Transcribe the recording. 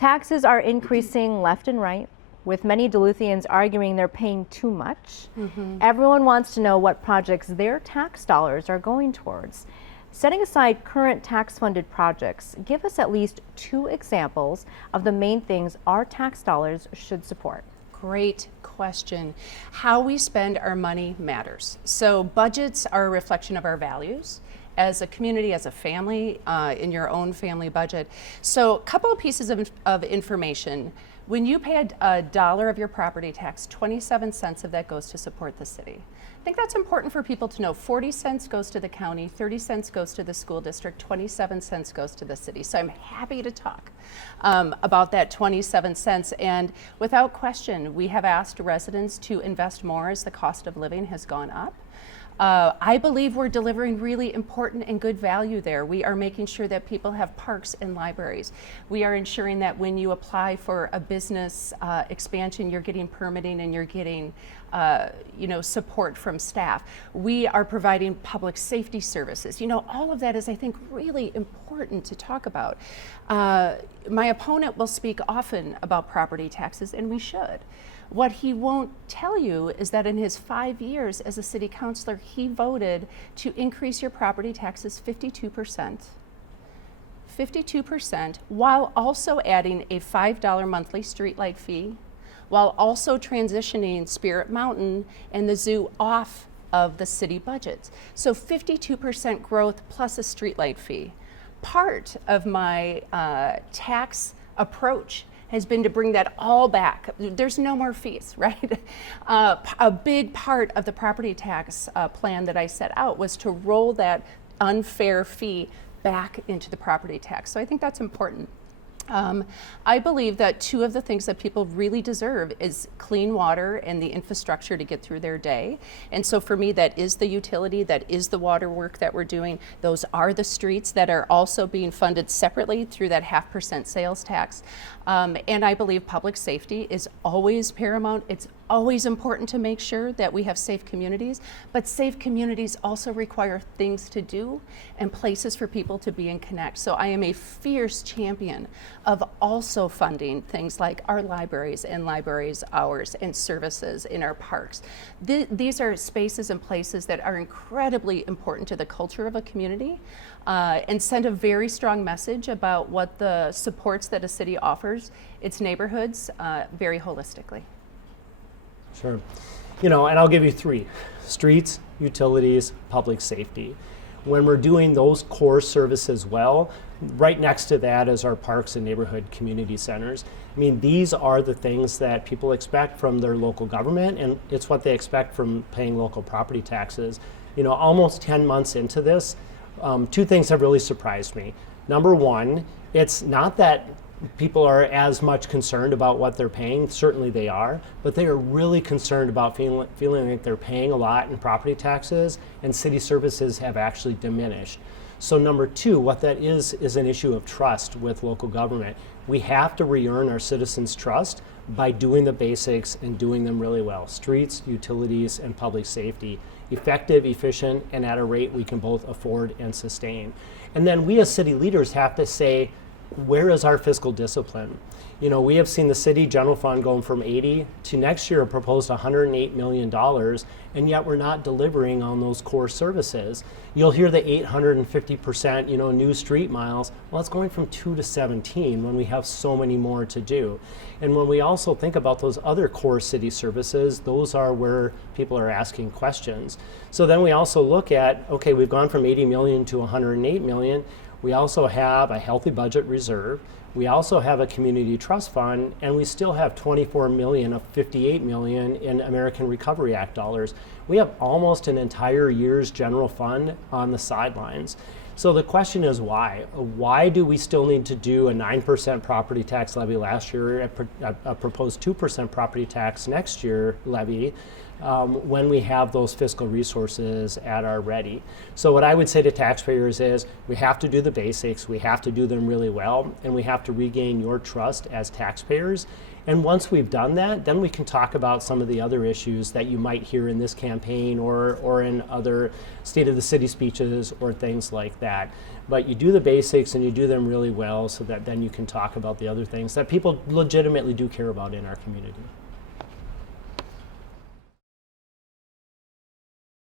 Taxes are increasing left and right, with many Duluthians arguing they're paying too much. Everyone wants to know what projects their tax dollars are going towards. Setting aside current tax-funded projects, give us at least 2 examples of the main things our tax dollars should support. Great question. How we spend our money matters. So budgets are a reflection of our values as a community, as a family, in your own family budget. So a couple of pieces of information. When you pay a dollar of your property tax, 27 cents of that goes to support the city. I think that's important for people to know. 40 cents goes to the county, 30 cents goes to the school district, 27 cents goes to the city. So I'm happy to talk about that 27 cents. And without question, we have asked residents to invest more as the cost of living has gone up. I believe we're delivering really important and good value there. We are making sure that people have parks and libraries. We are ensuring that when you apply for a business expansion, you're getting permitting and you're getting support from staff. We are providing public safety services. All of that is, I think, really important to talk about. My opponent will speak often about property taxes, and we should. What he won't tell you is that in his 5 years as a city councilor, he voted to increase your property taxes 52%, while also adding a $5 monthly streetlight fee, while also transitioning Spirit Mountain and the zoo off of the city budget. So 52% growth plus a streetlight fee. Part of my tax approach has been to bring that all back. There's no more fees, right? A big part of the property tax plan that I set out was to roll that unfair fee back into the property tax. So I think that's important. I believe that 2 of the things that people really deserve is clean water and the infrastructure to get through their day. And so for me, that is the utility, that is the water work that we're doing. Those are the streets that are also being funded separately through that 0.5% sales tax. And I believe public safety is always paramount. It's always important to make sure that we have safe communities, but safe communities also require things to do and places for people to be and connect. So I am a fierce champion of also funding things like our libraries and libraries hours and services in our parks. These are spaces and places that are incredibly important to the culture of a community and send a very strong message about what the supports that a city offers its neighborhoods very holistically. Sure. And I'll give you 3. Streets, utilities, public safety. When we're doing those core services well, right next to that is our parks and neighborhood community centers. I mean, these are the things that people expect from their local government, and it's what they expect from paying local property taxes. Almost 10 months into this, 2 things have really surprised me. Number one, it's not that people are as much concerned about what they're paying. Certainly they are, but they are really concerned about feeling like they're paying a lot in property taxes and city services have actually diminished. So number 2, what that is an issue of trust with local government. We have to re-earn our citizens' trust by doing the basics and doing them really well. Streets, utilities, and public safety. Effective, efficient, and at a rate we can both afford and sustain. And then we as city leaders have to say, where is our fiscal discipline? We have seen the city general fund going from 80 to next year a proposed $108 million, and yet we're not delivering on those core services. You'll hear the 850%, new street miles. Well, it's going from 2 to 17 when we have so many more to do. And when we also think about those other core city services, those are where people are asking questions. So then we also look at, okay, we've gone from 80 million to 108 million. We also have a healthy budget reserve. We also have a community trust fund, and we still have 24 million of 58 million in American Recovery Act dollars. We have almost an entire year's general fund on the sidelines. So the question is why? Why do we still need to do a 9% property tax levy last year, a proposed 2% property tax next year levy? when we have those fiscal resources at our ready. So what I would say to taxpayers is we have to do the basics, we have to do them really well, and we have to regain your trust as taxpayers. And once we've done that, then we can talk about some of the other issues that you might hear in this campaign or in other State of the City speeches or things like that. But you do the basics and you do them really well so that then you can talk about the other things that people legitimately do care about in our community.